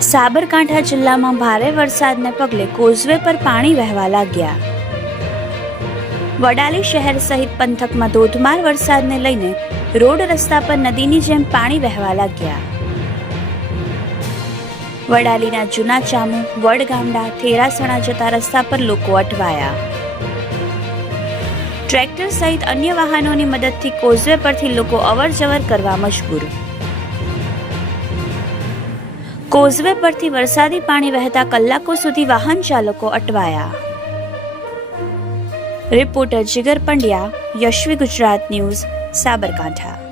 સાબરકાંઠા જિલ્લામાં ભારે વરસાદને પગલે કોઝવે પર પાણી વહેવા લાગ્યા. વડાલી શહેર સહિત પંથકમાં ધોધમાર વરસાદને લઈને રોડ રસ્તા પર નદીની જેમ પાણી વહેવા લાગ્યા. વડાલીના જૂના ચામુ વડગામડા, થેરાસણા જતા રસ્તા પર લોકો અટવાયા. ટ્રેક્ટર સહિત અન્ય વાહનોની મદદથી કોઝવે પરથી લોકો અવર જવર કરવા મજબૂર. કોઝવે પરથી વરસાદી પાણી વહેતા કલાકો સુધી વાહન ચાલકો અટવાયા. Reporter Jigar Pandya, Yashvi Gujarat news, Sabarkantha.